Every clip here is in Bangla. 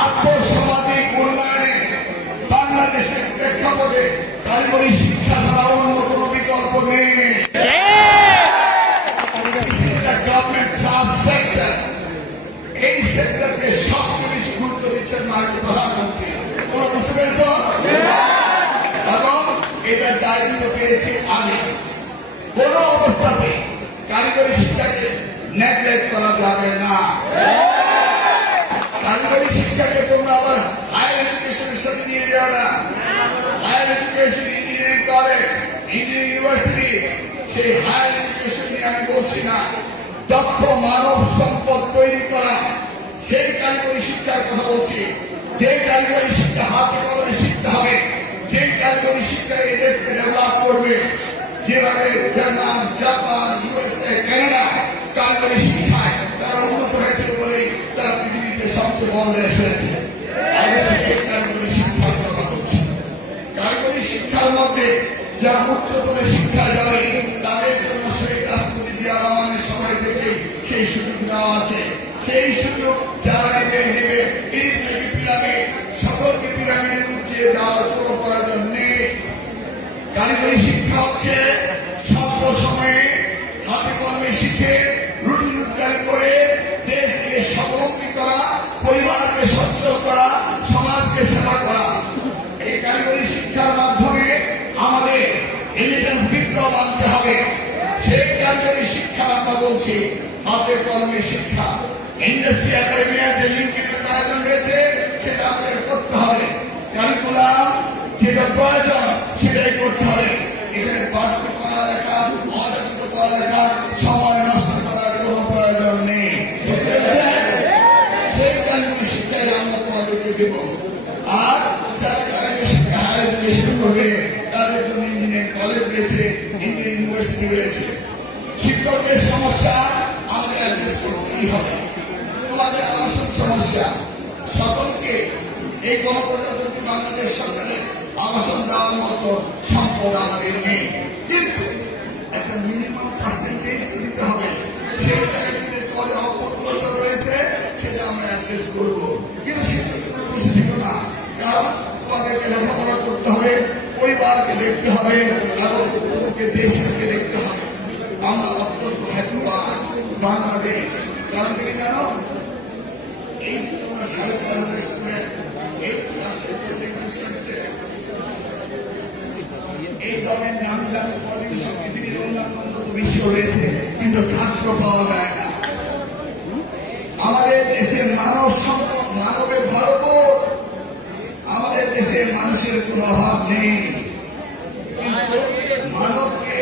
আর্থসামাজিক উন্নয়নে বাংলাদেশের প্রেক্ষাপটে কারিগরি শিক্ষা ছাড়া অন্য কোনো বিকল্প নেই। গভর্নমেন্ট ক্লাস সেক্টর, এই সেক্টরকে সবচেয়ে বেশি গুরুত্ব দিচ্ছেন মাননীয় প্রধানমন্ত্রী। তোমরা বুঝতে পেরেছ? এবং এটার দায়িত্ব পেয়েছি আমি। কোন অবস্থাতে কারিগরি শিক্ষাকে নেগলেক্ট করা যাবে না। কারিগরি শিক্ষাকে তোমরা আবার হায়ার এডুকেশনের সাথে নিয়ে যাও না। Higher education, engineering college, engineering university, সেই হায়ার এডুকেশন নিয়ে আমি বলছি না। দক্ষ মানব সম্পদ তৈরি করা, সেই কারিগরি শিক্ষার কথা বলছি। যে কারিগরি শিক্ষা হাতে কলমে শিখতে হবে, যে কারিগরি শিক্ষা এই দেশকে ডেভেলপ করবে। যেভাবে জার্মান, জাপান, ইউএসএ, কানাডা কারিগরি শিক্ষায় তারা উন্নত হয়েছিল বলে তারা পৃথিবীতে সবচেয়ে বড় দেশ হয়েছে। কারিগরি শিক্ষার কথা বলছি। কারিগরি শিক্ষার মধ্যে যা উচ্চতর শিক্ষা যাবে তাদের জন্য সেই রাষ্ট্রপতি জিয়া রহমানের সময় থেকে সেই সুযোগ দেওয়া আছে। সেই সুযোগ যারা নেবে এর থেকে পিরামিড, সকলকে পিরামিডে উঠিয়ে দেওয়ার কোনো প্রয়োজন নেই। কারিগরি শিক্ষা হচ্ছে স্বল্প সময়ে হাতে কলমে শিখে রুটি রোজগার করে দেশকে স্বাবলম্বী করা, পরিবারকে সচ্ছল করা, সমাজকে সেবা করা। এই কারিগরি শিক্ষার মাধ্যমে আমাদের রেমিটেন্স বিপ্লব আনতে হবে। সেই কারিগরি শিক্ষা আমরা বলছি হাতে কলমে শিক্ষা। ইন্ডাস্ট্রি একাডেমির যে লিঙ্কের প্রয়োজন রয়েছে সেটা আমাদের করতে হবে। কারিকুলাম যেটা প্রয়োজন সেটাই করতে হবে। এখানে বাড়তি পড়ালেখা, অযাচিত পড়ালেখা, সময় নষ্ট করার কোন প্রয়োজন নেই। সেই কারিগরি শিক্ষায় আমরা তোমাদেরকে দেব। আর যারা কারিগরি শিক্ষা হায়ার এডুকেশন করবে তাদের জন্য ইঞ্জিনিয়ারিং কলেজ রয়েছে, ইঞ্জিনিয়ারিং ইউনিভার্সিটি রয়েছে। শিক্ষকের সমস্যা আমাদের অ্যাড্রেস করতেই হবে। তোমাদের আবাসন সমস্যা, সকলকে এই গণপ্রজাতন্ত্রী বাংলাদেশ সরকারের আবাসন দেওয়ার মতো সম্পদ আমাদের নেই, কিন্তু একটা মিনিমাম পার্সেন্টেজ দিতে হবে। সেই জায়গাটিতে পরে অপূর্ণতা রয়েছে সেটা আমরা অ্যাড্রেস করবো। কিন্তু সেটা বসে থেকো না, কারণ তোমাদেরকে লেখাপড়া করতে হবে, পরিবারকে দেখতে হবে এবং দেশকে দেখতে হবে। আমরা অত্যন্ত ভাগ্যবান বাংলাদেশ। কারণ থেকে জানো, এই তোমরা ৪,৫০০ স্টুডেন্ট এই ক্লাসের এই ধরনের নামি দামি পরিবেশ পৃথিবীর অন্যান্য বিশ্ব রয়েছে, কিন্তু ছাত্র পাওয়া যায় না। আমাদের দেশে মানব সম্পদ, মানবের ভরপুর। আমাদের দেশে মানুষের কোন অভাব নেই, কিন্তু মানবকে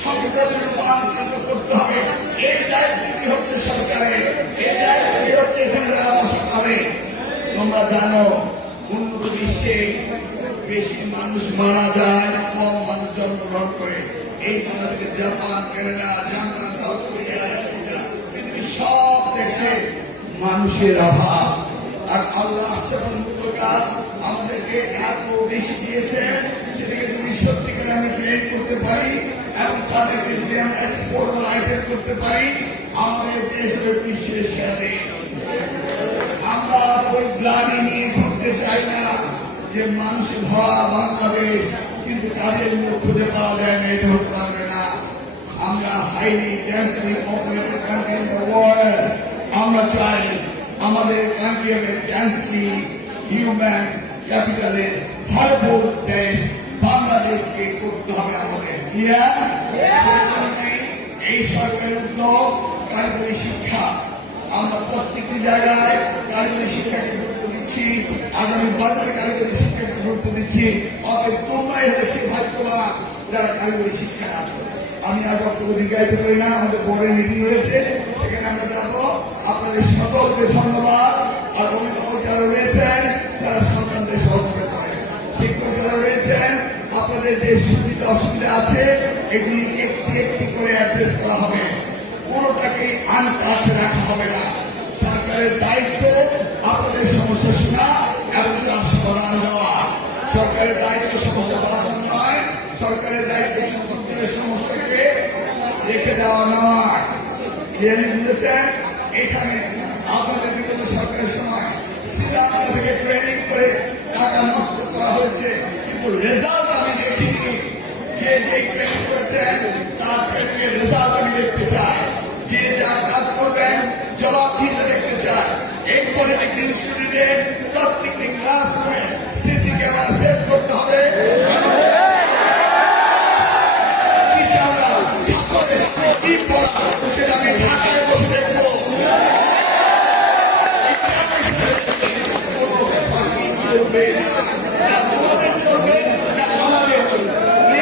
সম্পদে রূপান্তরিত করতে হবে। এই দায়িত্বটি হচ্ছে সরকারের, এই দায়িত্বটি হচ্ছে এখানে যারা বসা করে। তোমরা জানো উন্নত বিশ্বে বেশি মানুষ মারা যায়, কম মানুষ জন্মগ্রহণ করে। এই বাংলাদেশে Japan, Canada, German, south Korea, America, পৃথিবীর সব দেশে মানুষের অভাব। আর আল্লাহ আমাদেরকে এত বেশি দিয়েছেন, সেটাকে যদি সত্যিকার আমি ট্রেন করতে পারি এবং তাদেরকে যদি আমি এক্সপোর্টেবল আইটেম করতে পারি, আমাদের দেশ বিশ্বের সেরা দেশ। আমরা ওই গ্লানি নিয়ে ঘুরতে চাই না যে মানুষের ভরা বাংলাদেশ, কিন্তু কাজের মুখ খুঁজে পাওয়া যায় না। এটা হতে পারবে না। আমরা highly densely populated country in the world. আমরা চাই আমাদের কান্ট্রি হবে ডেন্সলি হিউম্যান ক্যাপিটালের ভরপুর দেশ। বাংলাদেশকে করতে হবে আমাদের। এই সরকারের উদ্যোগ কারিগরি শিক্ষা, আমরা প্রত্যেকটি জায়গায় কারিগরি শিক্ষাকে গুরুত্ব দিচ্ছি। আগামী বাজারে কারিগরি শিক্ষাকে গুরুত্ব দিচ্ছি। অতএব তোমরাই হলে সে ভাগ্যবান যারা কারিগরি শিক্ষা আছে। আমি আর বক্তব্য দীর্ঘায়িত করি না, আমাদের বোর্ডের মিটিং রয়েছে, সেখানে আমরা যাবো। আপনাদের সকলকে ধন্যবাদ। আর অভিভাবক যারা রয়েছেন তারা সন্তানদের সহযোগিতা করেন, শিক্ষক যারা রয়েছেন আপনাদের যে সুবিধা অসুবিধা আছে এগুলি একটি একটি করে অ্যাড্রেস করা হবে। কোনোটাকে আনটাচ রাখা হবে না। সরকারের দায়িত্ব আপনাদের সমস্যা শোনা এবং তার সমাধান দেওয়া। সরকারের দায়িত্ব সমস্যা বাড়ানো নয়, সরকারের দায়িত্ব শিক্ষকদের সমস্যাকে রেখে দেওয়া নয়। ক্লিয়ারলি বুঝেছেন? এখানে আপনাদের বিগত সরকারের সময় সিদ্ধান্ত থেকে ট্রেনিং করে টাকা নষ্ট করা হয়েছে, কিন্তু রেজাল্ট আমি দেখিনি। যে ট্রেনিং করেছেন তার ট্রেনিং এর রেজাল্ট আমি দেখতে চাই। যে যা কাজ করবেন জবাবদিহিতা দেখতে চাই। এই পলিটেকনিক ইনস্টিটিউটে প্রত্যেকটি ক্লাসরুমে সিসি ক্যামেরা সেট করতে হবে। সেটা আমি ঢাকায় বসে দেখবো। চলবে না, তোমাদের চলবে না আমাদের চলবে।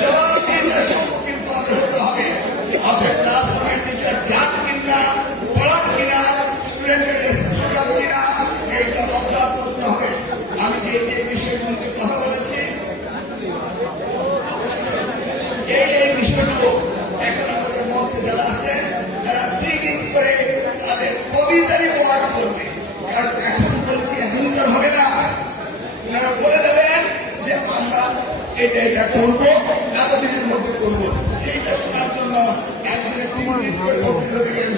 জবাবদিহিতার সম্মুখীন তোমাদের হতে হবে। আপনার ক্লাসরুমের টিচার যান কিনা, পড়ান কিনা, স্টুডেন্টের রেসপন্স কিনা, এইটা অবজার্ভ করতে হবে। আমি যে বিষয়গুলোতে কথা বলেছি এই বিষয়গুলো এখন আমাদের মধ্যে যারা আছে তারা থিঙ্কিং করে তাদের কবিতারই ওয়ার্ড করবে। কারণ এখন বলছি এখনকার হবে না, ওনারা বলে দেবেন যে আমরা এটা করবো, এতদিনের মধ্যে করবো। সেইটা শোনার জন্য একদিনে 3 মিনিট করে বক্তৃতা দেবেন।